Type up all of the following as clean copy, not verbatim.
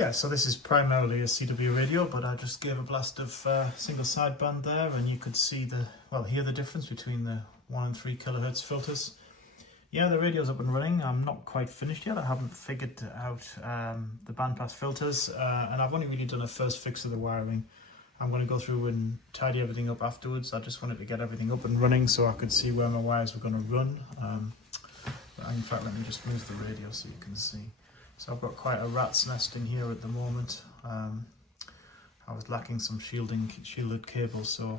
Yeah, so this is primarily a CW radio, but I just gave a blast of single sideband there, and you could see hear the difference between the 1 and 3 kilohertz filters. Yeah, the radio's up and running. I'm not quite finished yet. I haven't figured out the bandpass filters, and I've only really done a first fix of the wiring. I'm going to go through and tidy everything up afterwards. I just wanted to get everything up and running so I could see where my wires were going to run. In fact, let me just move the radio so you can see. So I've got quite a rat's nest in here at the moment. I was lacking some shielded cables, so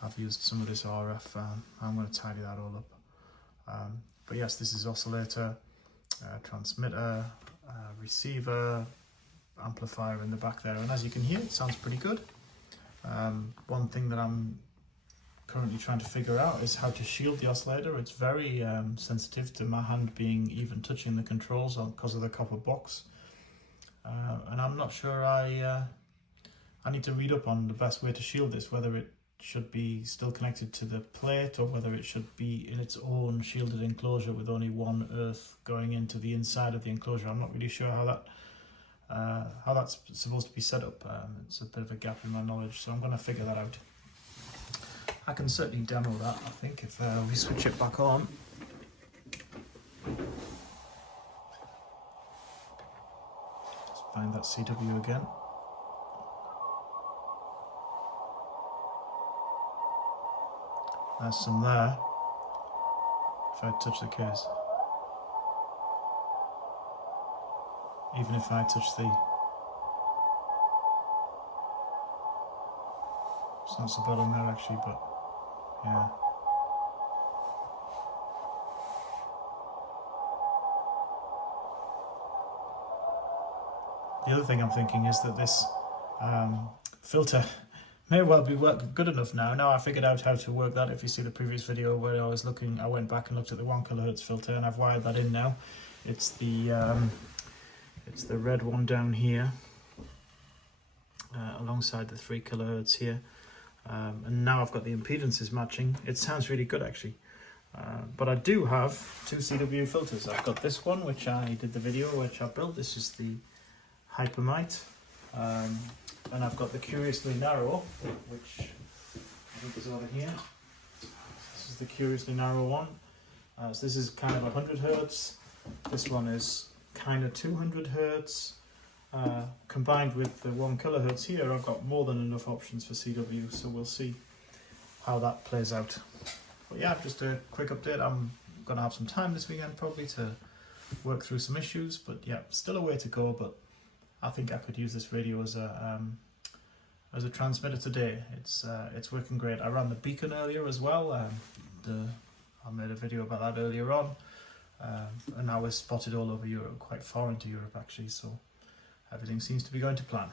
I've used some of this RF. I'm going to tidy that all up. But yes, this is oscillator, transmitter, receiver, amplifier in the back there, and as you can hear, it sounds pretty good. One thing that I'm currently trying to figure out is how to shield the oscillator. It's very sensitive to my hand being even touching the controls because of the copper box, and I'm not sure I need to read up on the best way to shield this, whether it should be still connected to the plate or whether it should be in its own shielded enclosure with only one earth going into the inside of the enclosure. I'm not really sure how that's supposed to be set up. It's a bit of a gap in my knowledge, so I'm going to figure that out. I can certainly demo that, I think, if we switch it back on. Let's find that CW again. There's some there, if I touch the case. Even if I touch the... It's not so bad on there actually, but yeah. The other thing I'm thinking is that this filter may well be good enough now. Now I figured out how to work that. If you see the previous video where I went back and looked at the 1 kilohertz filter, and I've wired that in now. It's the red one down here, alongside the 3 kilohertz here. And now I've got the impedances matching. It sounds really good actually. But I do have 2 CW filters. I've got this one, which I did the video, which I built. This is the Hypermite. And I've got the Curiously Narrow, which I think is over here. This is the Curiously Narrow one. So this is kind of 100 hertz. This one is kind of 200 hertz. Combined with the 1 kilohertz here, I've got more than enough options for CW, so we'll see how that plays out. But yeah, just a quick update. I'm going to have some time this weekend probably to work through some issues, but yeah, still a way to go, but I think I could use this radio as a transmitter today. It's working great. I ran the beacon earlier as well. I made a video about that earlier on, and now we're spotted all over Europe, quite far into Europe actually, so everything seems to be going to plan.